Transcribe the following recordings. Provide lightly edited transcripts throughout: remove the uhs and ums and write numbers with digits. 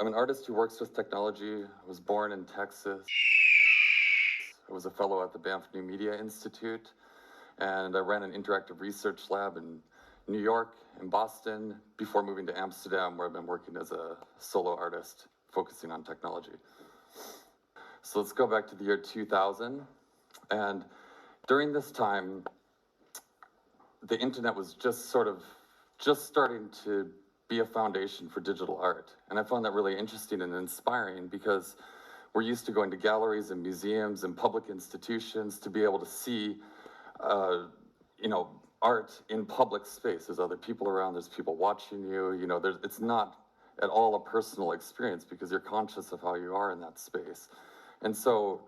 I'm an artist who works with technology. I was born in Texas. I was a fellow at the Banff New Media Institute, and I ran an interactive research lab in New York and Boston before moving to Amsterdam, where I've been working as a solo artist, focusing on technology. So let's go back to the year 2000. And during this time, the internet was just starting to be a foundation for digital art. And I found that really interesting and inspiring because we're used to going to galleries and museums and public institutions to be able to see, art in public space. There's other people around, there's people watching you, it's not at all a personal experience because you're conscious of how you are in that space. And so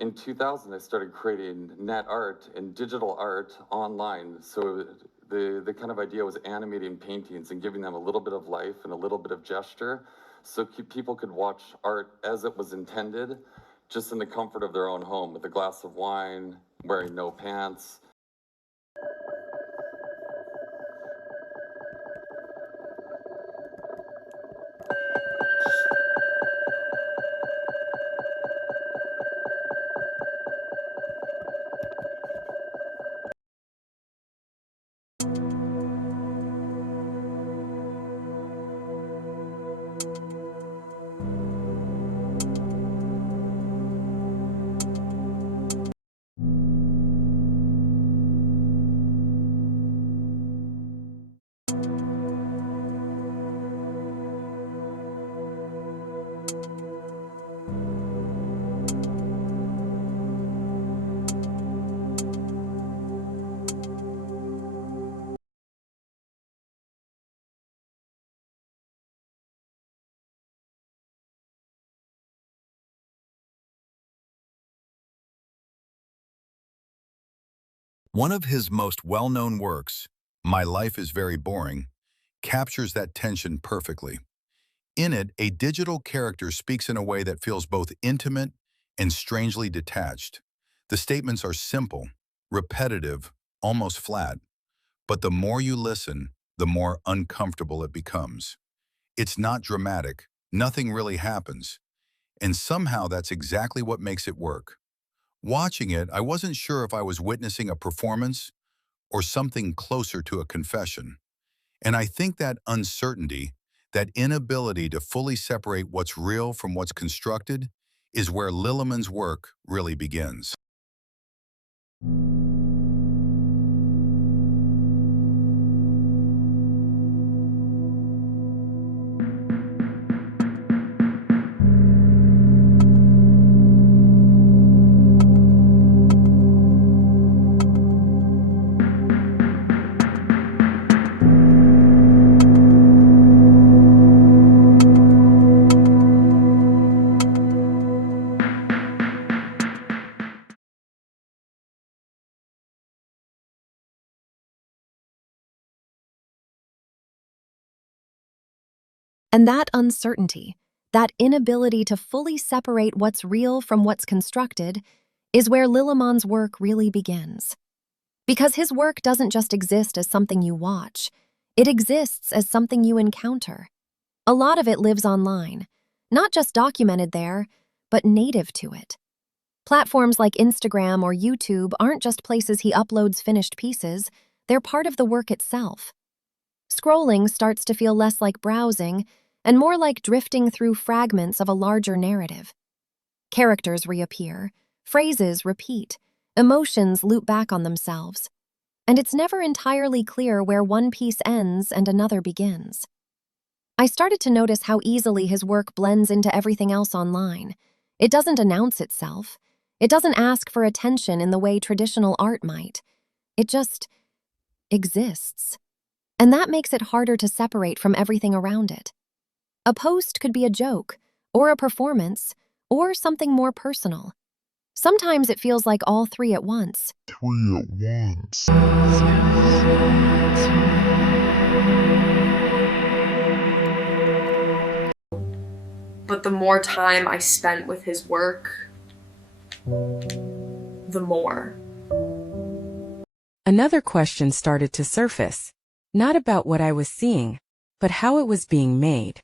in 2000, I started creating net art and digital art online. So the kind of idea was animating paintings and giving them a little bit of life and a little bit of gesture so people could watch art as it was intended, just in the comfort of their own home with a glass of wine, wearing no pants. One of his most well-known works, My Life is Very Boring, captures that tension perfectly. In it, a digital character speaks in a way that feels both intimate and strangely detached. The statements are simple, repetitive, almost flat, but the more you listen, the more uncomfortable it becomes. It's not dramatic, nothing really happens, and somehow that's exactly what makes it work. Watching it, I wasn't sure if I was witnessing a performance or something closer to a confession. And I think that uncertainty, that inability to fully separate what's real from what's constructed, is where Lillemans' work really begins. And that uncertainty, that inability to fully separate what's real from what's constructed, is where Lillemans' work really begins. Because his work doesn't just exist as something you watch, it exists as something you encounter. A lot of it lives online, not just documented there, but native to it. Platforms like Instagram or YouTube aren't just places he uploads finished pieces, they're part of the work itself. Scrolling starts to feel less like browsing and more like drifting through fragments of a larger narrative. Characters reappear, phrases repeat, emotions loop back on themselves, and it's never entirely clear where one piece ends and another begins. I started to notice how easily his work blends into everything else online. It doesn't announce itself. It doesn't ask for attention in the way traditional art might. It just exists. And that makes it harder to separate from everything around it. A post could be a joke, or a performance, or something more personal. Sometimes it feels like all three at once. But the more time I spent with his work, the more. Another question started to surface, not about what I was seeing, but how it was being made.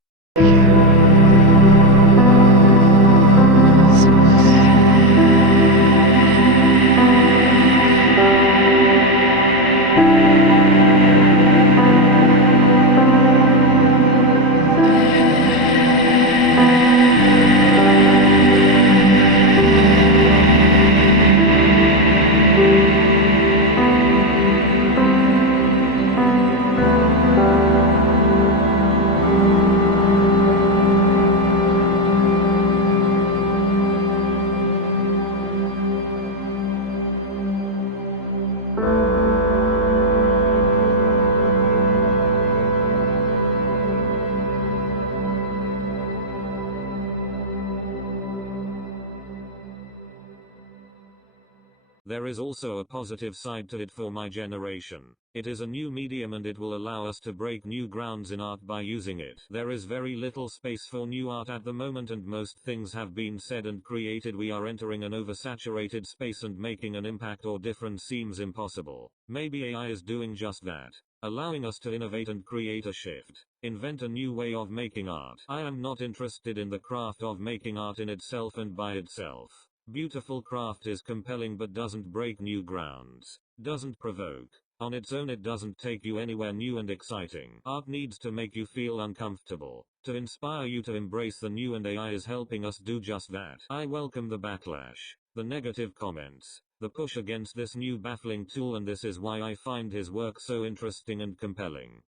There is also a positive side to it for my generation. It is a new medium and it will allow us to break new grounds in art by using it. There is very little space for new art at the moment and most things have been said and created. We are entering an oversaturated space and making an impact or difference seems impossible. Maybe AI is doing just that, allowing us to innovate and create a shift, invent a new way of making art. I am not interested in the craft of making art in itself and by itself. Beautiful craft is compelling but doesn't break new grounds, doesn't provoke. On its own it doesn't take you anywhere new and exciting. Art needs to make you feel uncomfortable, to inspire you to embrace the new, and AI is helping us do just that. I welcome the backlash, the negative comments, the push against this new baffling tool, and this is why I find his work so interesting and compelling.